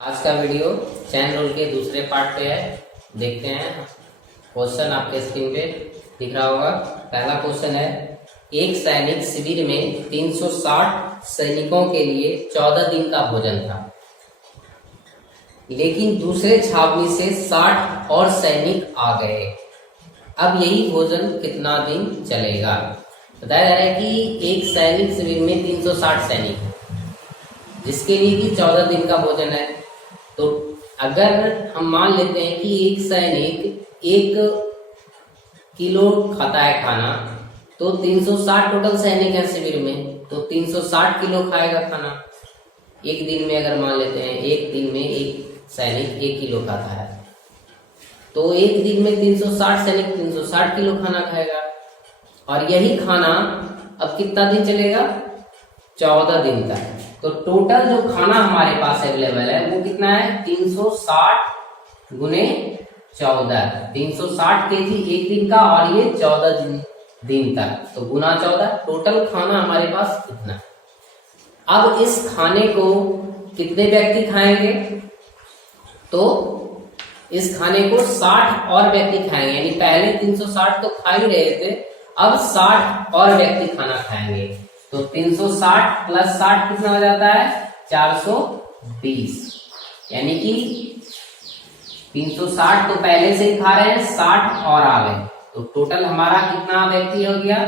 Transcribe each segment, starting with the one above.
आज का video chain rule के दूसरे पार्ट पे है। देखते हैं क्वेश्चन आपके स्क्रीन पे दिख रहा होगा। पहला क्वेश्चन है, एक सैनिक शिविर में 360 सैनिकों के लिए 14 दिन का भोजन था, लेकिन दूसरे छावनी से 60 और सैनिक आ गए। अब यही भोजन कितना दिन चलेगा? बताया जा रहा है कि एक सैनिक शिविर में 360 सैनिक, जिसके लिए कि 14 दिन का भोजन है। तो अगर हम मान लेते हैं कि एक सैनिक 1 किलो खाता है खाना, तो 360 टोटल सैनिक है शिविर में, तो 360 किलो खाएगा खाना एक दिन में। अगर मान लेते हैं एक दिन में एक सैनिक 1 किलो खाता है, तो एक दिन में 360 सैनिक 360 किलो खाना खाएगा। और यही खाना अब कितना दिन चलेगा? 14 दिन तक। तो टोटल जो खाना हमारे पास अवेलेबल है वो कितना है? 360 गुने 14, 360 केजी एक दिन का, और ये 14 दिन तक, तो गुना 14, टोटल खाना हमारे पास कितना है। अब इस खाने को कितने व्यक्ति खाएंगे? तो इस खाने को 60 और व्यक्ति खाएंगे, यानी पहले 360 तो खा ही रहे थे, अब 60 और व्यक्ति खाना खाएंगे। तो 360 प्लस 60 कितना हो जाता है? 420, यानी कि 360 तो पहले से ही खा रहे हैं, 60 और आ गए, तो टोटल हमारा कितना व्यक्ति हो गया?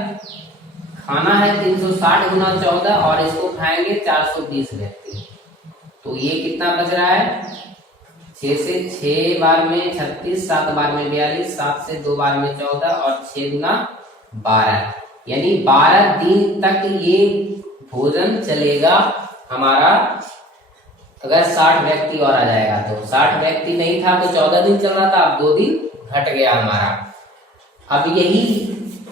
खाना है 360 गुना 14 और इसको खाएंगे 420 व्यक्ति। तो ये कितना बच रहा है? 6 से 6 बार में 36, 7 बार में 42, 7 से 2 बार में 14 और 6 गुना 12, यानी 12 दिन तक ये भोजन चलेगा हमारा। अगर 60 व्यक्ति और आ जाएगा तो 60 व्यक्ति नहीं था तो 14 दिन चल रहा था, अब 2 दिन घट गया हमारा। अब यही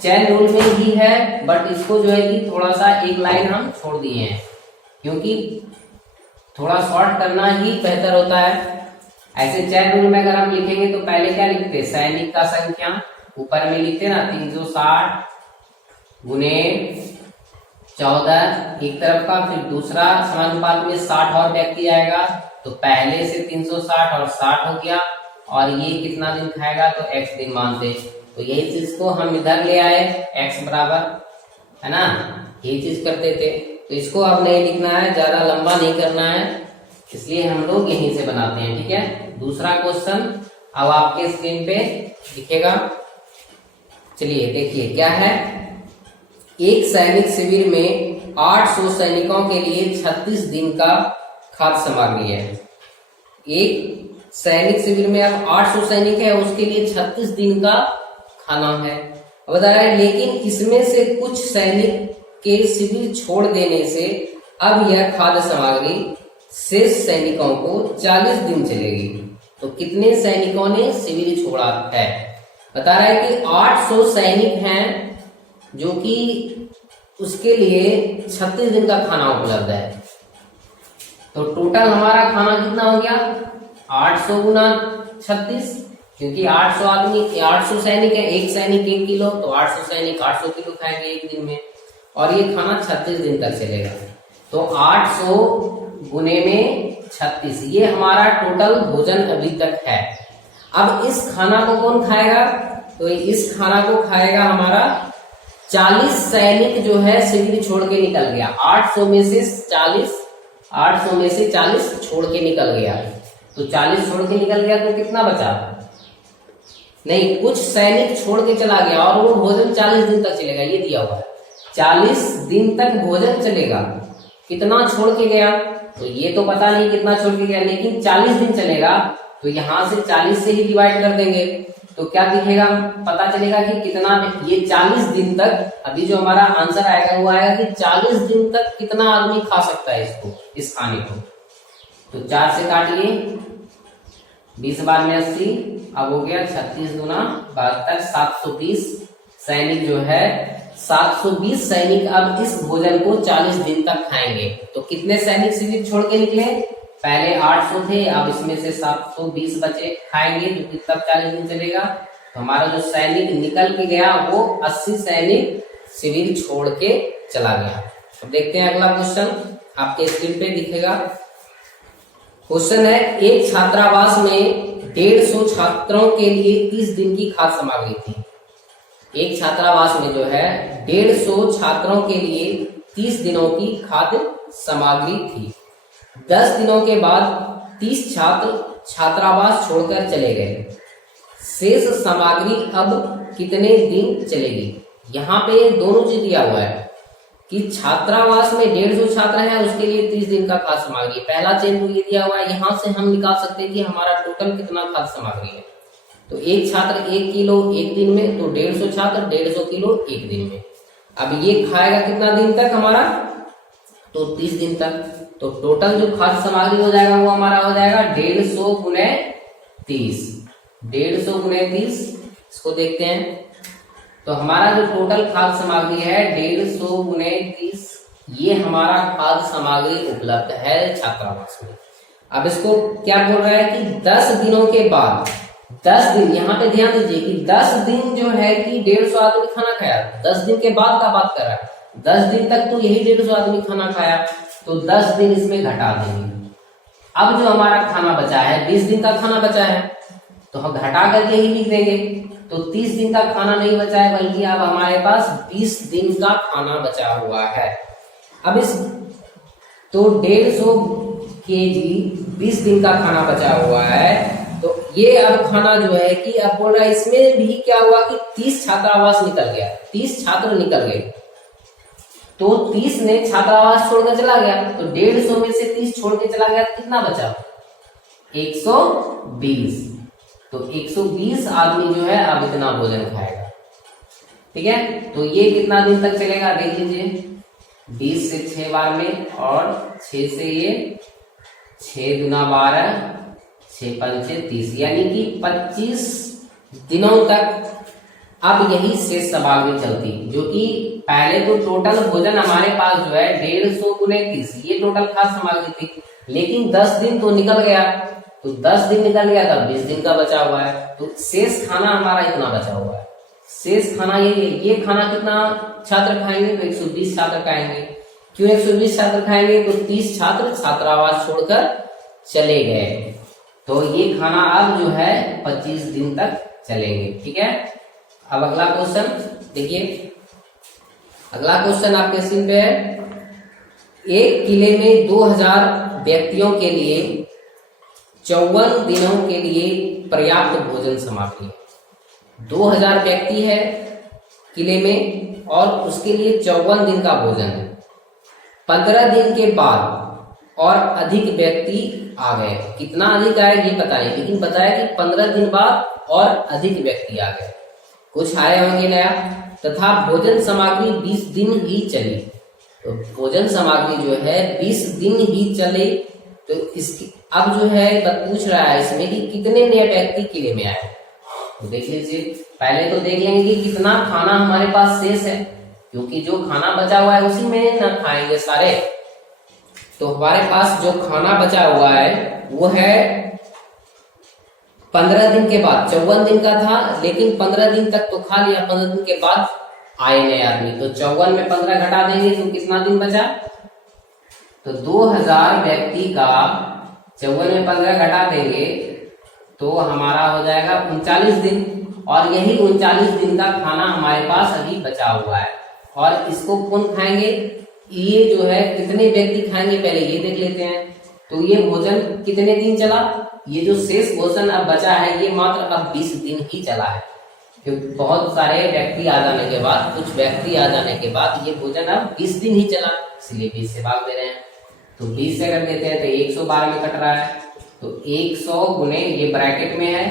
चैन रूल में ही है, बट इसको जो है कि थोड़ा सा एक लाइन हम छोड़ दिए हैं, क्योंकि थोड़ा शॉर्ट करना ही बेहतर होता है। ऐसे चैन रूल में अगर हम लिखेंगे तो पहले क्या लिखते? सैनिक का संख्या ऊपर में लिखते ना, 360 गुने 14 एक तरफ का, फिर दूसरा समानुपात में 60 और व्यक्ति आएगा, तो पहले से 360 और 60 हो गया, और ये कितना दिन खाएगा? तो x दिन मानते, तो यही चीज को हम इधर ले आए, x बराबर है ना, यही चीज करते थे। तो इसको अब नहीं लिखना है, ज्यादा लंबा नहीं करना है, इसलिए हम लोग यहीं से बनाते हैं। ठीक है, दूसरा क्वेश्चन अब आपके स्क्रीन पे दिखेगा। चलिए देखिए क्या है। एक सैनिक शिविर में 800 सैनिकों के लिए 36 दिन का खाद्य सामग्री है। एक सैनिक शिविर में अब 800 सैनिक है, उसके लिए 36 दिन का खाना है। बता रहा है, लेकिन इसमें से कुछ सैनिक के शिविर छोड़ देने से अब यह खाद्य सामग्री शेष सैनिकों को 40 दिन चलेगी। तो कितने सैनिकों ने शिविर छोड़ा है? बता रहा है कि 800 सैनिक हैं, जो कि उसके लिए 36 दिन का खाना उपलब्ध है। तो टोटल हमारा खाना कितना हो गया? 800 गुना 36, क्योंकि 800 आदमी 800 सैनिक है, एक सैनिक 1 किलो, तो 800 सैनिक 800 किलो खाएंगे एक दिन में, और ये खाना 36 दिन तक चलेगा। तो 800 गुने में 36, ये हमारा टोटल भोजन अभी तक है। अब इस खाना को कौन खाएगा? तो इस खाना को खाएगा हमारा 40 सैनिक जो है शिविर छोड़ के निकल गया। 800 में से 40 छोड़ के निकल गया, तो 40 छोड़ के निकल गया तो कितना बचा? नहीं, कुछ सैनिक छोड़ के चला गया और वो भोजन 40 दिन तक चलेगा, ये दिया हुआ है 40 दिन तक भोजन चलेगा। कितना छोड़ के गया तो ये तो पता नहीं कितना छोड़ के गया, लेकिन 40 दिन चलेगा, तो यहां से 40 से ही डिवाइड कर देंगे, तो क्या दिखेगा? पता चलेगा कि कितना ये 40 दिन तक, अभी जो हमारा आंसर आएगा वो आएगा कि 40 दिन तक कितना आदमी खा सकता है इसको, इस खाने को। तो 4 से काटिए, 20 बार में 80, अब हो गया 36 गुना 72, 720 सैनिक जो है 720 सैनिक अब इस भोजन को 40 दिन तक खाएंगे। तो कितने सैनिक शिविर छोड़ के निकले? पहले 800 थे, अब इसमें से 720 बचे खाएंगे, जो तब 40 दिन चलेगा। तो हमारा जो सैनिक निकल के गया वो 80 सैनिक शिविर छोड़ के चला गया। अब देखते हैं अगला क्वेश्चन आपके स्क्रीन पे दिखेगा। क्वेश्चन है, एक छात्रावास में 150 छात्रों के लिए 30 दिन की खाद्य सामग्री थी। एक छात्रावास में जो है 150 छात्रों के लिए 30 दिनों की खाद्य सामग्री थी। 10 दिनों के बाद 30 छात्र छात्रावास छोड़कर चले गए। शेष सामग्री अब कितने दिन चलेगी? यहाँ पे दोनों चीज दिया हुआ है कि छात्रावास में 150 छात्र हैं, उसके लिए 30 दिन का खाद्य सामग्री। पहला चेन को ये दिया हुआ है, यहाँ से हम निकाल सकते हैं कि हमारा टोटल कितना खाद्य सामग्री है। तो एक छात्र 1 किलो एक दिन में, तो 150 छात्र 150 किलो एक दिन में। अब ये खाएगा कितना दिन तक हमारा? तो 30 दिन तक। तो टोटल जो खाद्य सामग्री हो जाएगा वो हमारा हो जाएगा 150 गुने 30। 150 गुने 30, इसको देखते हैं। तो हमारा जो टोटल खाद्य सामग्री है 150 गुने 30, ये हमारा खाद्य सामग्री उपलब्ध है छात्रावास में। अब इसको क्या बोल रहा है कि 10 दिनों के बाद, 10 दिन, यहाँ पे ध्यान दीजिए कि 10 दिन जो है कि 150 आदमी खाना खाया। 10 दिन के बाद का बात कर रहा है। 10 दिन तक तो यही 150 आदमी खाना खाया, तो 10 दिन इसमें घटा देंगे। अब जो हमारा खाना बचा है 20 दिन का खाना बचा है, तो हम घटा करके ही लिख देंगे। तो 30 दिन का खाना नहीं बचा है, बल्कि अब हमारे पास 20 दिन का खाना बचा हुआ है। अब इस तो 150 केजी 20 दिन का खाना बचा हुआ है। तो ये अब खाना जो है कि अब बोल रहा है इसमें भी क्या हुआ कि 30 छात्रावास निकल गया, 30 छात्र निकल गए। तो 30 ने छात्रावास छोड़कर चला गया, तो 150 में से 30 छोड़ के चला गया, तो कितना बचा? 120। तो 120 आदमी जो है अब इतना भोजन खाएगा। ठीक है, तो ये कितना दिन तक चलेगा देख लीजिए। 20 से 6 बार में, और 6 से ये 6 गुना 12, 6 पंचे 30, यानी कि 25 दिनों तक अब यही शेष सामग्री चलती, जो कि पहले तो टोटल भोजन हमारे पास जो है 150 गुने 30, ये टोटल खाद्य सामग्री थी। लेकिन 10 दिन तो निकल गया, तो 10 दिन निकल गया, तब 20 दिन का बचा हुआ है। तो शेष खाना हमारा इतना बचा हुआ है। शेष खाना ये खाना कितना छात्र खाएंगे? तो 120 छात्र खाएंगे। क्यों 120 छात्र खाएंगे? तो 30 छात्र छात्रावास छोड़कर चले गए, तो ये खाना अब जो है 25 दिन तक चलेंगे। ठीक है, अब अगला क्वेश्चन देखिए। अगला क्वेश्चन आपके स्क्रीन पे है, एक किले में 2000 व्यक्तियों के लिए 54 दिनों के लिए पर्याप्त भोजन सामग्री। 2000 व्यक्ति है किले में और उसके लिए 54 दिन का भोजन है। 15 दिन के बाद और अधिक व्यक्ति आ गए। कितना अधिक आए ये पता नहीं, लेकिन बताया कि 15 दिन बाद और अधिक व्यक्ति आ गए, कुछ आए होंगे नया। तथा भोजन सामग्री 20 दिन ही चली। तो भोजन सामग्री जो है 20 दिन ही चले, तो इसकी अब जो है पूछ रहा है इसमें कि कितने नए व्यक्ति किले में आए। तो देख लीजिए, पहले तो देख लेंगे कि कितना खाना हमारे पास शेष है, क्योंकि जो खाना बचा हुआ है उसी में न खाएंगे सारे। तो हमारे पास जो खाना बचा हुआ है वो है 15 दिन के बाद। 54 दिन का था, लेकिन 15 दिन तक तो खा लिया, 15 दिन के बाद आए नए आदमी। तो 54 में 15 घटा देंगे तो कितना दिन बचा? तो 2000 व्यक्ति का 54 में 15 घटा देंगे तो हमारा हो जाएगा 39 दिन। और यही 39 दिन का खाना हमारे पास अभी बचा हुआ है, और इसको कौन खाएंगे? ये जो है कितने व्यक्ति खाएंगे पहले ये देख लेते हैं। तो ये भोजन कितने दिन चला? ये जो शेष भोजन अब बचा है ये मात्र अब 20 दिन ही चला है, क्योंकि बहुत सारे व्यक्ति आ जाने के बाद, कुछ व्यक्ति आ जाने के बाद ये भोजन अब 20 दिन ही चला, इसलिए 20 से भाग दे रहे हैं। तो 20 से अगर देते हैं तो 112 में कट रहा है, तो 100 गुने ये ब्रैकेट में है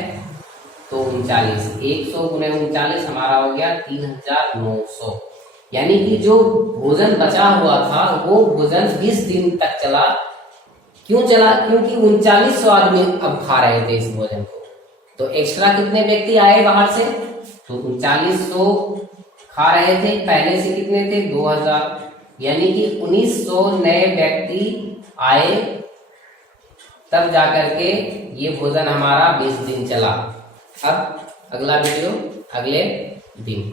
तो 39, 100 गुने 39 हमारा हो गया 3900। यानी कि जो भोजन बचा हुआ था वो भोजन 20 दिन तक चला। क्यों चला? क्योंकि 3900 आदमी अब खा रहे थे इस भोजन को। तो एक्स्ट्रा कितने व्यक्ति आए बाहर से? तो 3900 खा रहे थे, पहले से कितने थे? 2000, यानी कि 1900 नए व्यक्ति आए, तब जाकर के ये भोजन हमारा 20 दिन चला। अब अगला वीडियो अगले दिन।